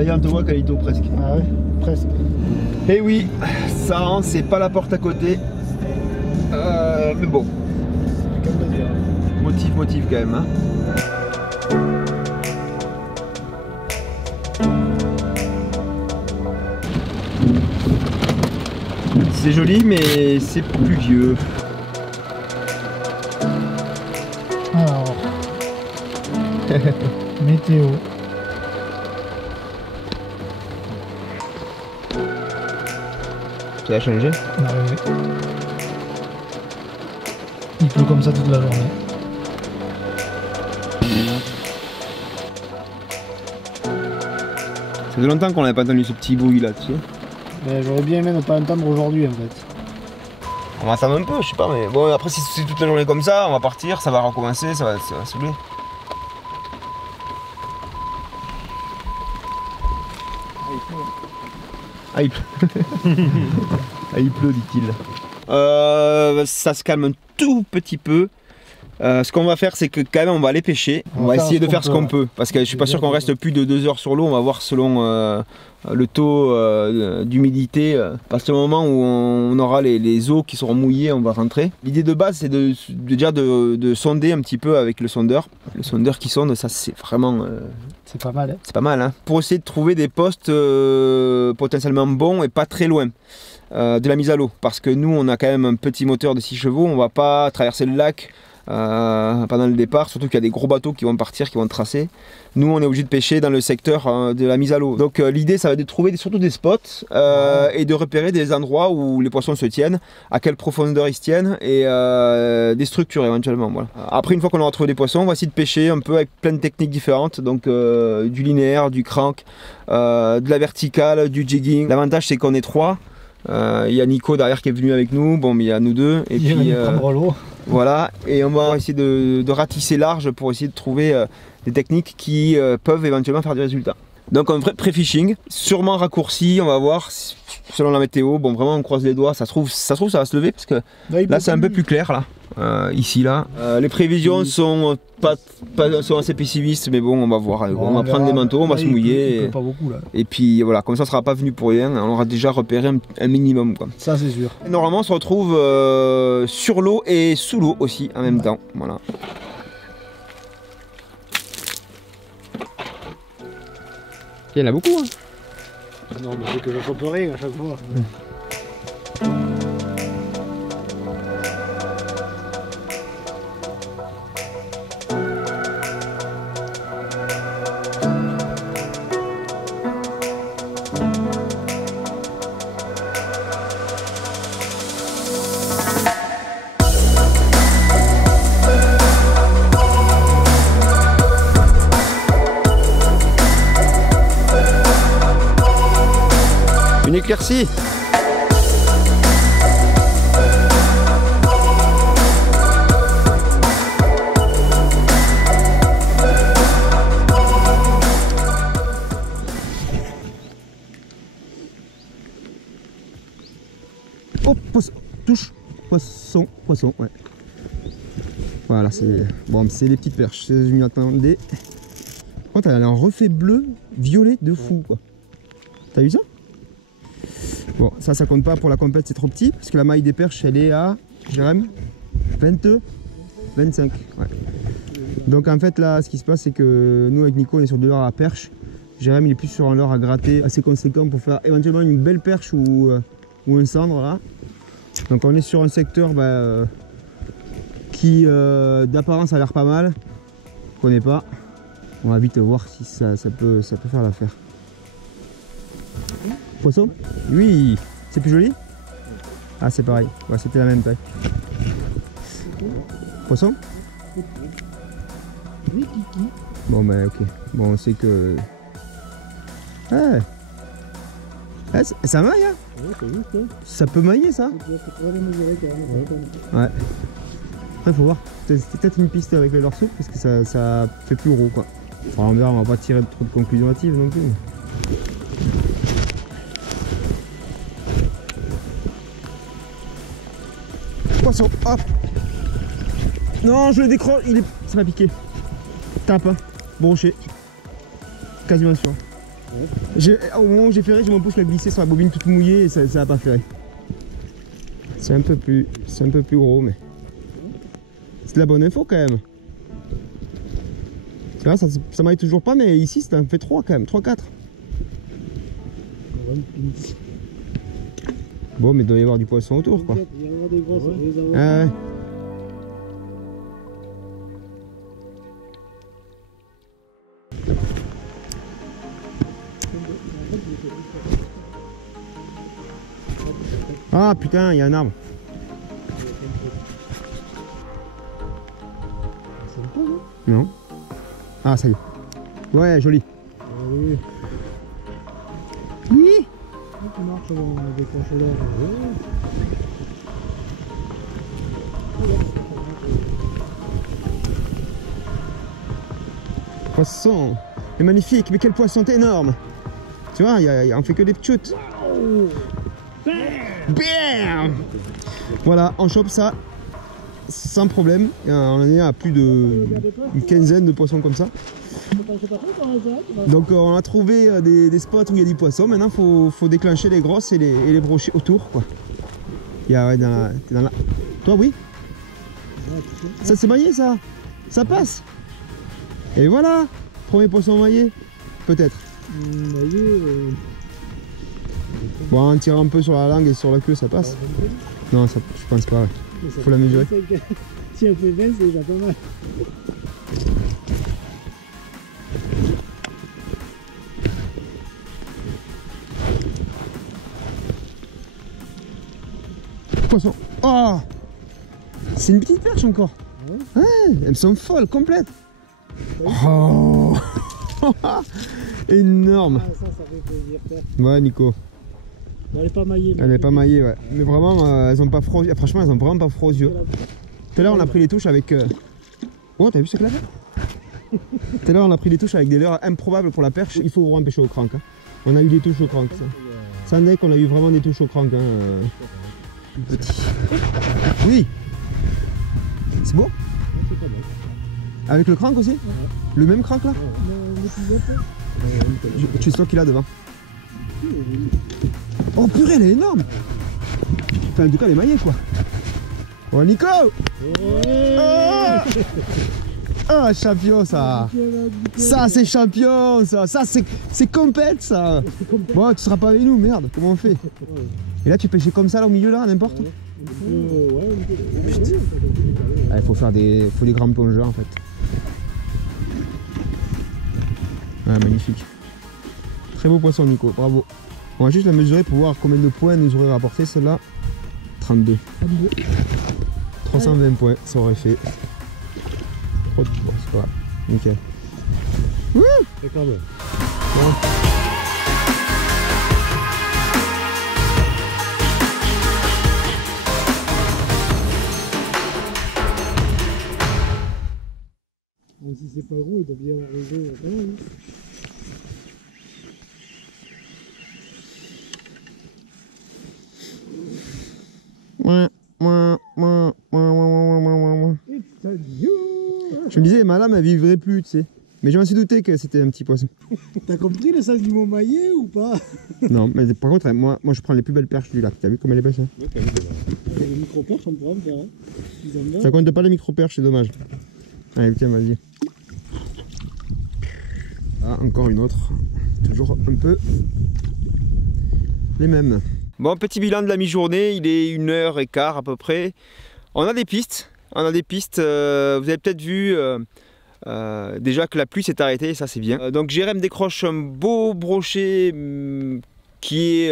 D'ailleurs, on te voit Calito presque. Ah ouais, presque. Et oui, ça, c'est pas la porte à côté. Mais bon. Motif quand même. Hein. C'est joli, mais c'est pluvieux. Alors, météo. Ça a changé? Ah ouais. Il pleut comme ça toute la journée. Ça fait longtemps qu'on n'avait pas entendu ce petit bruit là, tu sais. J'aurais bien aimé ne pas entendre aujourd'hui en fait. On va attendre un peu, je sais pas, mais bon, après si c'est toute la journée comme ça, on va partir, ça va recommencer, ça va saouler. Ah, il pleut. Ah, il pleut, dit-il. Ça se calme un tout petit peu. Ce qu'on va faire, c'est que quand même on va aller pêcher. On va essayer de faire ce qu'on peut. Parce que je suis pas sûr qu'on reste plus de 2 heures sur l'eau. On va voir selon le taux d'humidité. À ce moment où on aura les eaux qui seront mouillées, on va rentrer. L'idée de base, c'est de sonder un petit peu avec le sondeur. Le sondeur qui sonde, ça c'est vraiment... c'est pas mal. Hein. C'est pas mal, hein. Pour essayer de trouver des postes potentiellement bons et pas très loin. De la mise à l'eau. Parce que nous, on a quand même un petit moteur de 6 chevaux. On va pas traverser le lac pendant le départ, surtout qu'il y a des gros bateaux qui vont partir, qui vont tracer. Nous on est obligé de pêcher dans le secteur de la mise à l'eau. Donc l'idée ça va être de trouver surtout des spots et de repérer des endroits où les poissons se tiennent, à quelle profondeur ils se tiennent et des structures éventuellement. Voilà. Après une fois qu'on aura trouvé des poissons, on va essayer de pêcher un peu avec plein de techniques différentes, donc du linéaire, du crank, de la verticale, du jigging. L'avantage c'est qu'on est 3. Il y a Nico derrière qui est venu avec nous, bon mais il y a nous 2 et puis voilà, et on va essayer de ratisser large pour essayer de trouver des techniques qui peuvent éventuellement faire du résultat. Donc un vrai pré-fishing, sûrement raccourci, on va voir selon la météo. Bon vraiment on croise les doigts, ça se trouve ça va se lever parce que là c'est un peu plus clair là, ici là. Les prévisions sont sont assez pessimistes, mais bon on va voir, on va prendre des manteaux, on va se mouiller. Pas beaucoup, là. Et puis voilà, comme ça ne sera pas venu pour rien, on aura déjà repéré un minimum quoi. Ça c'est sûr. Normalement on se retrouve sur l'eau et sous l'eau aussi en même temps, voilà. Il y en a beaucoup hein. Non mais c'est que je chope rien à chaque fois. Une éclaircie. Oh, poisson, touche, poisson, ouais. Voilà, c'est bon, c'est les petites perches, je m'y attendais. Oh, elle a un reflet bleu, violet de fou, quoi. T'as vu ça? Bon, ça compte pas pour la compète, c'est trop petit, parce que la maille des perches, elle est à, Jérém, 22, 25, ouais. Donc en fait, là, ce qui se passe, c'est que nous, avec Nico, on est sur de l'or à perche. Jérém, il est plus sur un leurre à gratter assez conséquent pour faire éventuellement une belle perche ou un cendre, là. Donc on est sur un secteur qui, d'apparence, a l'air pas mal. On connaît pas. On va vite voir si ça peut faire l'affaire. Poisson? Oui. C'est plus joli? Ah c'est pareil, ouais, c'était la même taille. Poisson? Bon bah ok, bon on sait que... Ouais. Ah, ça maille hein? Ça peut mailler ça? Ouais. Après faut voir, c'est peut-être une piste avec le leurre souple parce que ça fait plus gros quoi. Enfin on verra, on va pas tirer trop de conclusions hâtives non plus. Poisson, hop. Non, je le décroche, ça m'a piqué. Tape, hein. Brochet. Quasiment sûr. Au moment où j'ai ferré, j'ai mon pouce qui a glissé sur la bobine toute mouillée et ça n'a pas ferré. C'est un peu plus gros, mais c'est de la bonne info quand même. Là, ça m'aille toujours pas, mais ici ça en fait 3 quand même, 3-4. Bon, mais il doit y avoir du poisson autour quoi. Il y a des grosses, Ah ouais. Ah putain, il y a un arbre. Non. Ah, ça y est. Ouais, joli. Oui. Oui. Tu marches, on décroche là. Poisson. C'est magnifique, mais quel poisson énorme. Tu vois, on fait que des petits. Bam. Voilà, on chope ça sans problème. On en est à plus de une quinzaine de poissons comme ça. Donc on a trouvé des spots où il y a du poisson. Maintenant il faut déclencher les grosses et les brocher autour quoi. Il y a dans la... Toi oui. Ça c'est maillé ça. Ça passe. Et voilà. Premier poisson maillé. Peut-être. Bon, en tirant un peu sur la langue et sur la queue, ça passe. Non, ça, je pense pas. Ouais. Faut la mesurer. Si elle fait 20, c'est déjà pas mal. Poisson. Oh, c'est une petite perche encore. Ouais. Ouais, elles sont folles, complètes. Oh. Énorme. Ah, ça fait plaisir. Ouais, Nico. Bon, elle est pas maillée. Elle est pas maillée, ouais. Mais vraiment, elles ont pas froid. Franchement, elles ont vraiment pas froid aux yeux. Tout à l'heure, on a pris les touches avec. Oh, t'as vu ce que là? Tout à l'heure, on a pris des touches avec des leurres improbables pour la perche. Il faut vraiment pêcher au crank. Hein. On a eu des touches au crank. Ça. Sans deck, on a eu vraiment des touches au crank. Hein. Petit. Oui. C'est beau. C'est pas mal. Avec le crank aussi? Le même crank là? Tu sais toi qui l'a devant. Oh purée, elle est énorme. Enfin, en tout cas, elle est maillée quoi. Oh Nico. Oh, champion ça. Ça c'est champion ça. Ça c'est compète ça. Bon, tu seras pas avec nous, merde. Comment on fait? Et là tu pêchais comme ça là au milieu là, n'importe où. Il faut faire des grands plongeurs en fait. Ah, magnifique. Très beau poisson Nico, bravo. On va juste la mesurer pour voir combien de points nous aurait rapporté celle-là. 32. 320 points, ça aurait fait. Bon, c'est pas grave. Nickel. C'est quand même. Bon. Bon, si c'est pas gros, il doit bien arriver quand même. Je me disais, ma lame elle vivrait plus, tu sais. Mais je m'en suis douté que c'était un petit poisson. T'as compris le sens du mot maillé ou pas? Non, mais par contre, moi je prends les plus belles perches du lac. T'as vu comme elle est belle ça? Oui, les micro-perches, on pourra en faire. Hein. Ça compte pas les micro-perches, c'est dommage. Allez, tiens, vas-y. Ah, encore une autre. Toujours un peu les mêmes. Bon, petit bilan de la mi-journée, il est 1h15 à peu près. On a des pistes. Vous avez peut-être vu déjà que la pluie s'est arrêtée, ça c'est bien. Donc Jérém décroche un beau brochet qui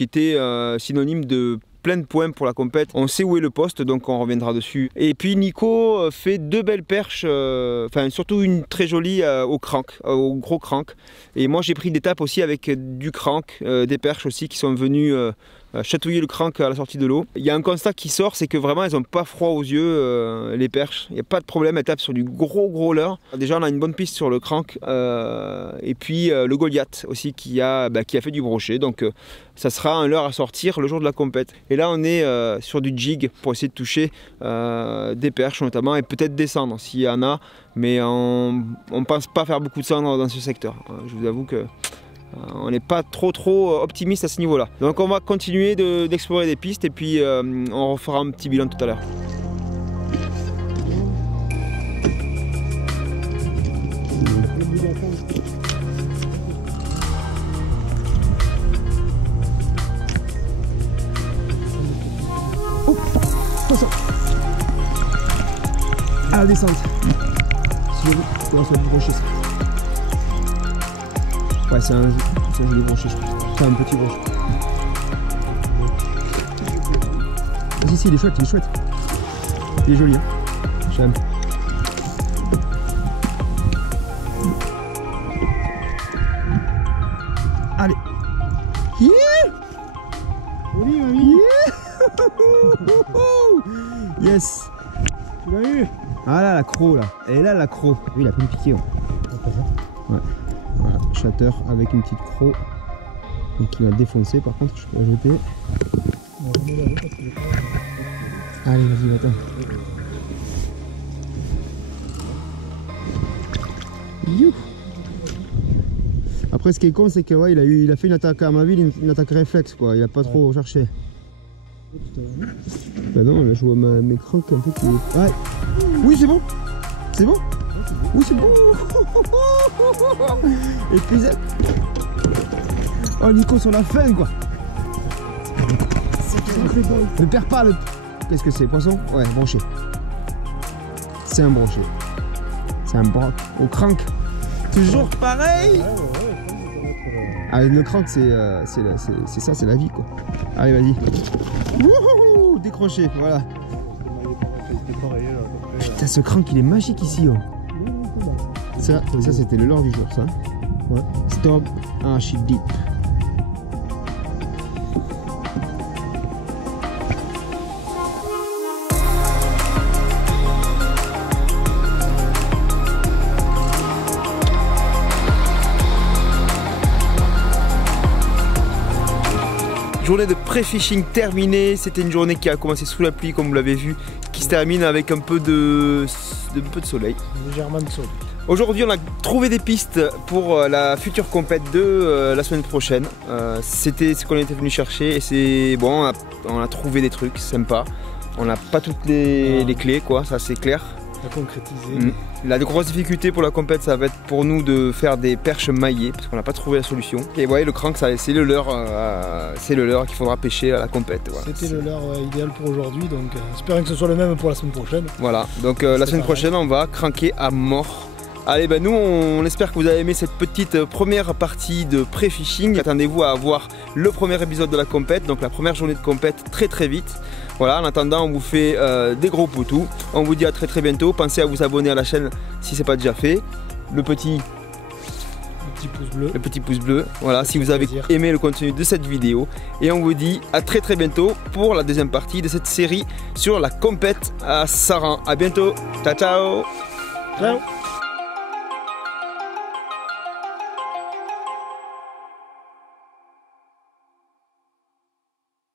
était synonyme de plein de points pour la compète. On sait où est le poste, donc on reviendra dessus. Et puis Nico fait 2 belles perches, enfin surtout une très jolie au crank, au gros crank. Et moi j'ai pris des tapes aussi avec du crank, des perches aussi qui sont venues chatouiller le crank à la sortie de l'eau. Il y a un constat qui sort, c'est que vraiment elles n'ont pas froid aux yeux, les perches. Il n'y a pas de problème, elles tapent sur du gros leurre. Déjà on a une bonne piste sur le crank et puis le Goliath aussi qui a fait du brochet. Donc ça sera un leurre à sortir le jour de la compète. Et là on est sur du jig pour essayer de toucher des perches notamment et peut-être descendre s'il y en a. Mais on ne pense pas faire beaucoup de cendres dans ce secteur. Je vous avoue que On n'est pas trop optimiste à ce niveau-là. Donc on va continuer d'explorer des pistes et puis on refera un petit bilan tout à l'heure. Oh, poisson. À la descente. Ouais, c'est un brochet ça. Ouais, c'est un joli brochet, je pense. Enfin, un petit brochet. Vas-y, si, il est chouette, il est chouette. Il est joli, hein. J'aime. Allez. Yeah. Joli, mamie. Yeah. Yes. Tu l'as eu? Ah là, la croc là. Et là, la croc. Oui, il a pas me piquer. Ouais. Voilà, chatter avec une petite croc. Donc il m'a défoncé, par contre, je peux la jeter. Allez, vas-y, attends. You. Après, ce qui est con, c'est que ouais, il a fait une attaque à ma ville, une attaque réflexe, quoi. Il a pas trop cherché. Bah non, là je vois mes cranks un peu qui... Ouais. Oui, c'est bon. C'est bon. Oui, c'est bon. Épuisé. Oh, Nico sur la fin, quoi. Ne perds pas le... Qu'est-ce que c'est, poisson? Ouais, brochet. C'est un brochet. C'est un broc. Au crank. Toujours pareil. Ah, le crank, c'est ça, c'est la vie, quoi. Allez, vas-y. Wouhou, décroché, voilà. Putain, ce crank, il est magique ici, oh. Ça c'était le leurre du jour, ça. Ouais. Stop, archi deep. Journée de pré-fishing terminée, c'était une journée qui a commencé sous la pluie comme vous l'avez vu, qui se termine avec un peu de soleil. Légèrement de soleil. Aujourd'hui on a trouvé des pistes pour la future compète de la semaine prochaine. C'était ce qu'on était venu chercher et c'est bon, on a trouvé des trucs sympas. On n'a pas toutes les clés, quoi, ça c'est clair. À concrétiser. La grosse difficulté pour la compète, ça va être pour nous de faire des perches maillées parce qu'on n'a pas trouvé la solution. Et ouais, le crank, c'est le leurre qu'il faudra pêcher à la compète. Voilà. C'était le leurre idéal pour aujourd'hui, donc espérons que ce soit le même pour la semaine prochaine. Voilà, donc la semaine prochaine, on va cranker à mort. Allez, ben nous on espère que vous avez aimé cette petite première partie de pré-fishing. Attendez-vous à avoir le premier épisode de la compète, donc la première journée de compète très vite. Voilà, en attendant on vous fait des gros poutous. On vous dit à très bientôt. Pensez à vous abonner à la chaîne si ce n'est pas déjà fait. Le petit pouce bleu. Voilà, si vous avez aimé le contenu de cette vidéo. Et on vous dit à très bientôt pour la deuxième partie de cette série sur la compète à Saran. A bientôt. Ciao. Ciao.